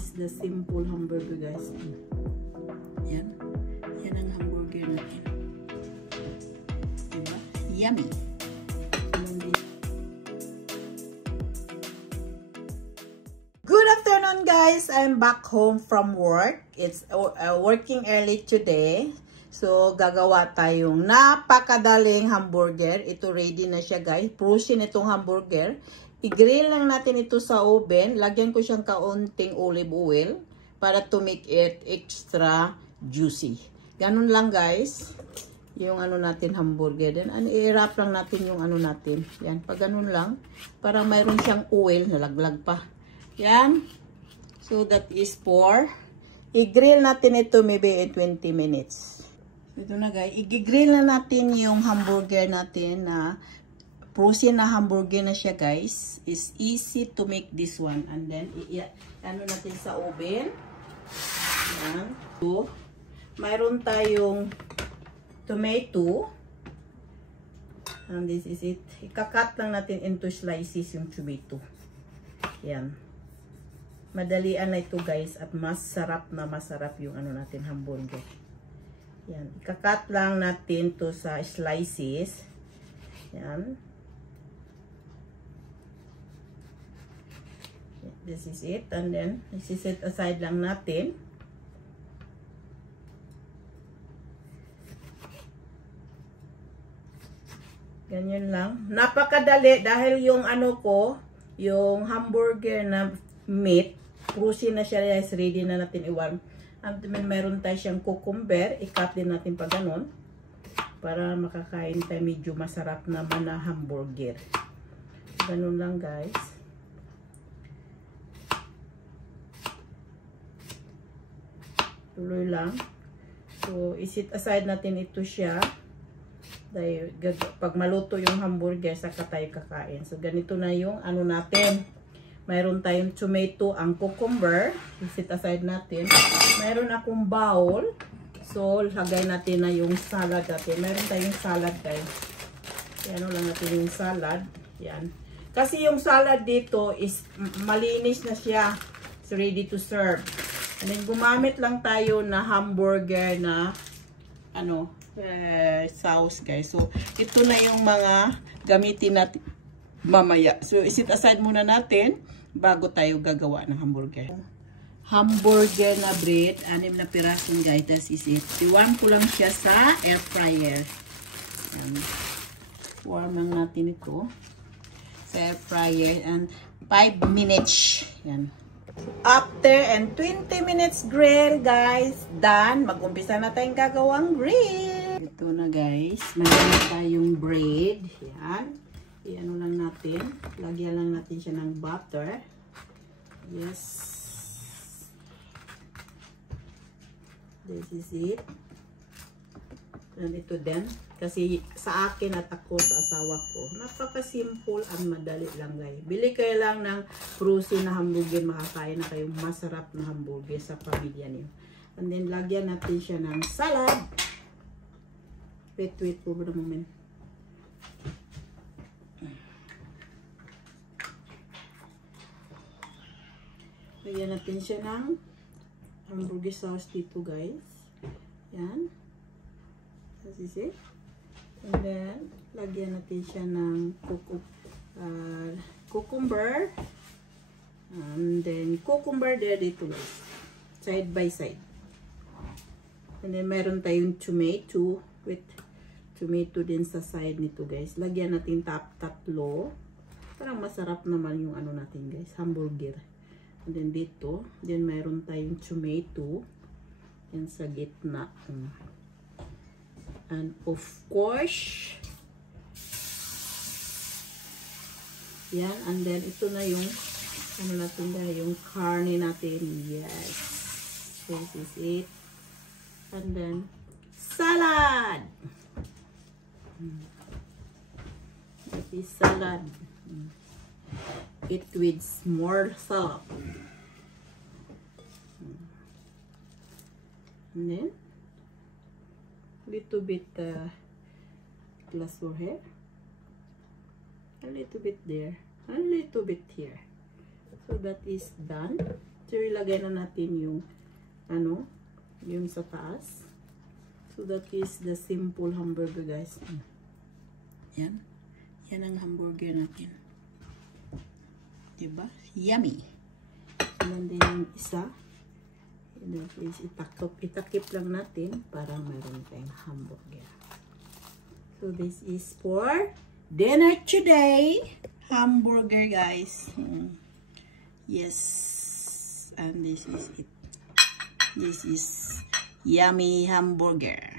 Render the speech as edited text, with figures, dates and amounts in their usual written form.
is the simple hamburger, guys. Yan. Yan ang hamburger natin. Diba? Yummy. Good afternoon, guys. I'm back home from work. It's working early today. So, gagawa tayong napakadaling hamburger. Ito ready na siya, guys. Prusin itong hamburger. I-grill lang natin ito sa oven. Lagyan ko siyang kaunting olive oil para to make it extra juicy. Ganun lang, guys. Yung ano natin hamburger. Then, i-wrap lang natin yung ano natin. Yan, pag ganun lang. Para mayroon siyang oil. Nalaglag pa. Yan. So, that is for i-grill natin ito maybe in 20 minutes. Ito na, guys. I-grill na natin yung hamburger natin na frozen na hamburger na siya, guys. Is easy to make this one. And then, ano natin sa oven. Yan. So, mayroon tayong tomato. And this is it. Ikakat lang natin into slices yung tomato. Yan. Madalian na ito, guys. At masarap yung ano natin hamburger. Yan. Ikakat lang natin to sa slices. Yan. This is it. And then, isi-set aside lang natin. Ganyan lang. Napakadali dahil yung ano ko, yung hamburger na meat, frozen na siya, guys. Ready na natin i-warm. At meron tayo siyang cucumber. I-cut din natin pa ganun. Para makakain tayo medyo masarap naman na hamburger. Ganun lang, guys. Tuloy lang. So, isit aside natin ito siya. Dahil, pag maluto yung hamburger, saka tayo kakain. So, ganito na yung ano natin. Mayroon tayong tomato, ang cucumber. Isit aside natin. Mayroon akong bowl. So, lagay natin na yung salad natin. Mayroon tayong salad, guys. Yan lang natin yung salad. Yan. Kasi yung salad dito is malinis na siya. It's ready to serve. And then, gumamit lang tayo na hamburger na ano, sauce, guys. So, ito na yung mga gamitin natin mamaya. So, isit aside muna natin bago tayo gagawa ng hamburger. Hamburger na bread, 6 na pirason, guys. Tapos isit. Iwan ko lang siya sa air fryer. Yan. Warm lang natin ito sa air fryer and 5 minutes. Yan. After and 20 minutes grill, guys, done. Mag-umpisa na tayong gagawang grill. Ito na, guys. Mayroon tayong bread. Yan. I-ano lang natin. Lagyan lang natin siya ng butter. Yes. This is it. And ito din. Kasi sa akin at ako, sa asawa ko, napaka-simple at madali lang, guys. Bili kayo lang ng frozen na hamburger, makakain na kayong masarap na hamburger sa pamilya niyo. And then, lagyan natin siya ng salad. Wait for a moment. Lagyan natin siya ng hamburger sauce dito, guys. Yan. This is it. And then, lagyan natin siya ng cucumber. And then, cucumber there dito, guys. Side by side. And then, meron tayong tomato with tomato din sa side nito, guys. Lagyan natin tatlo. Parang masarap naman yung ano natin, guys. Hamburger. And then, dito. Then, meron tayong tomato. Yan sa gitna. And of course, yan. And then, ito na yung, ano natin na, yung carne natin. Yes. This is it. And then, salad. This is salad. It with more salad. And then, little bit glass for hair, a little bit there, a little bit here. So that is done. So, ilagay na natin yung, ano, yung sa taas. So, that is the simple hamburger, guys. Yan. Yan ang hamburger natin. Diba? Yummy! And then yung isa, and then is itakip lang natin para mayroon tayong hamburger. So, this is for dinner today. Hamburger, guys. Yes. And this is it. This is yummy hamburger.